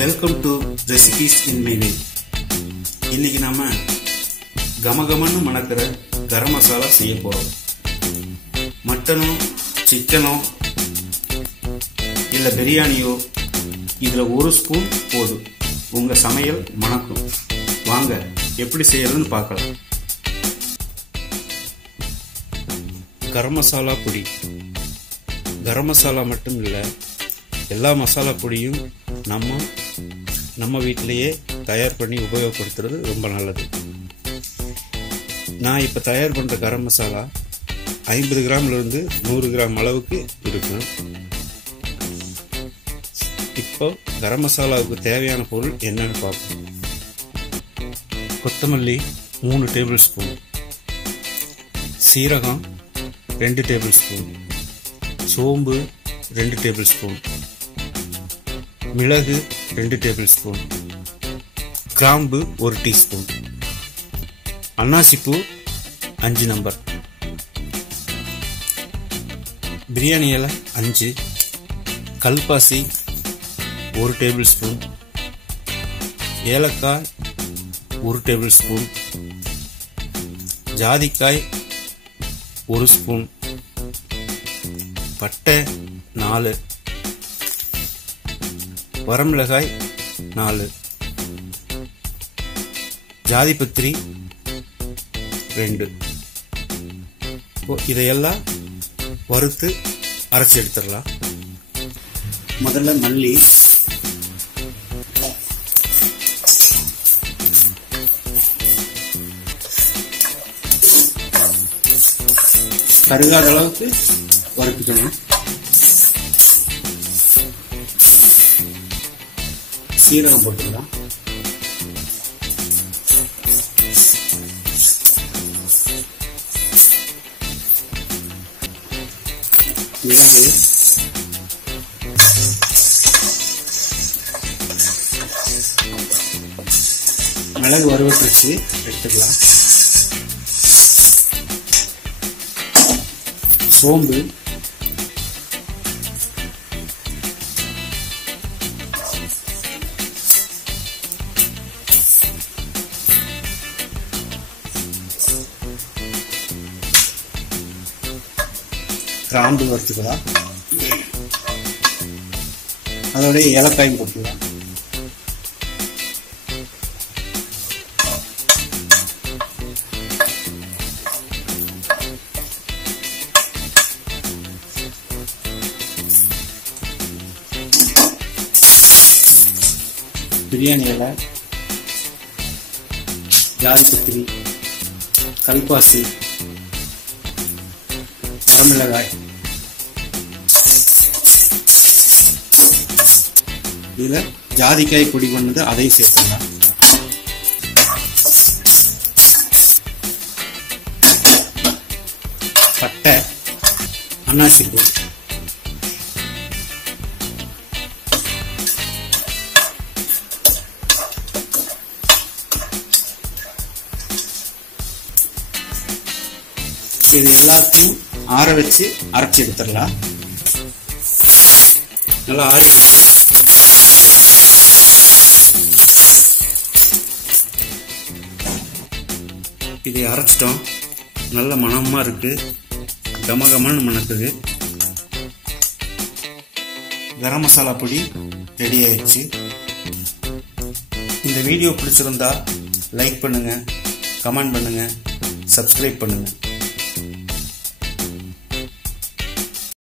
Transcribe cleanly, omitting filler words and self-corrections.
Welcome to recipes in my way. இன்னைக்கு நாம கமகமன்னு மணக்கிற கரம் மசாலா செய்ய போறோம். மட்டனோ சிக்கனோ இல்ல பிரியாணியோ இதுல ஒரு ஸ்பூன் போதும், உங்க சமையல் மணக்கும். வாங்க எப்படி செய்யறதுன்னு பார்க்கலாம். கரம் மசாலா பொடி. கரம் மசாலா மட்டும் இல்லை, எல்லா மசாலா பொடியும் நம்ம வீட்டிலேயே தயார் பண்ணி உபயோகப்படுத்துறது ரொம்ப நல்லது. நான் இப்போ தயார் பண்ணுற கரம் மசாலா 50 கிராம்லேருந்து 100 கிராம் அளவுக்கு இருக்கும். இப்போ கரம் மசாலாவுக்கு தேவையான பொருள் என்னன்னு பார்ப்போம். கொத்தமல்லி 3 டேபிள் ஸ்பூன், சீரகம் 2 டேபிள் ஸ்பூன், சோம்பு 2 டேபிள் ஸ்பூன், மிளகு 2 டேபிள் ஸ்பூன், கிராம்பு 1 டீஸ்பூன், அன்னாசிப்பூ 5 நம்பர், பிரியாணி இலை 5, கல்பாசி 1 டேபிள் ஸ்பூன், ஏலக்காய் 1 டேபிள் ஸ்பூன், ஜாதிக்காய் 1 ஸ்பூன், பட்டை 4, வரமிளகாய் 4, ஜாதிபத்திரி 2. இதையெல்லாம் வறுத்து அரைச்சி எடுத்துடலாம். முதல்ல மல்லி, கருகாத அளவுக்கு வறுத்துக்கணும். சீரகம் போட்டுக்கலாம். மிளகு, மிளகு வறுவல் வச்சு எடுத்துக்கலாம். சோம்பு, கிராம்பு வறுத்துக்கலாம். அதோடைய ஏலக்காயும் போட்டுக்கலாம். பிரியாணி இலை, ஜாதிபத்திரி, கல்பாசி, வரமிளகாய், இதுல ஜாதிக்காய் பொடி பண்ணது அதையும் சேர்த்துக்கலாம். பட்டை, அன்னாசிப்பூ, இது எல்லாத்தையும் ஆற வச்சு அரைச்சி எடுத்துடலாம். நல்லா ஆறிடுச்சு. இதை அரைச்சிட்டோம். நல்ல மணமா இருக்கு, கமகமன்னு மணக்குது. கரம் மசாலா பொடி ரெடி ஆயிடுச்சு. இந்த வீடியோ பிடிச்சிருந்தா லைக் பண்ணுங்க, கமெண்ட் பண்ணுங்க, சப்ஸ்கிரைப் பண்ணுங்க.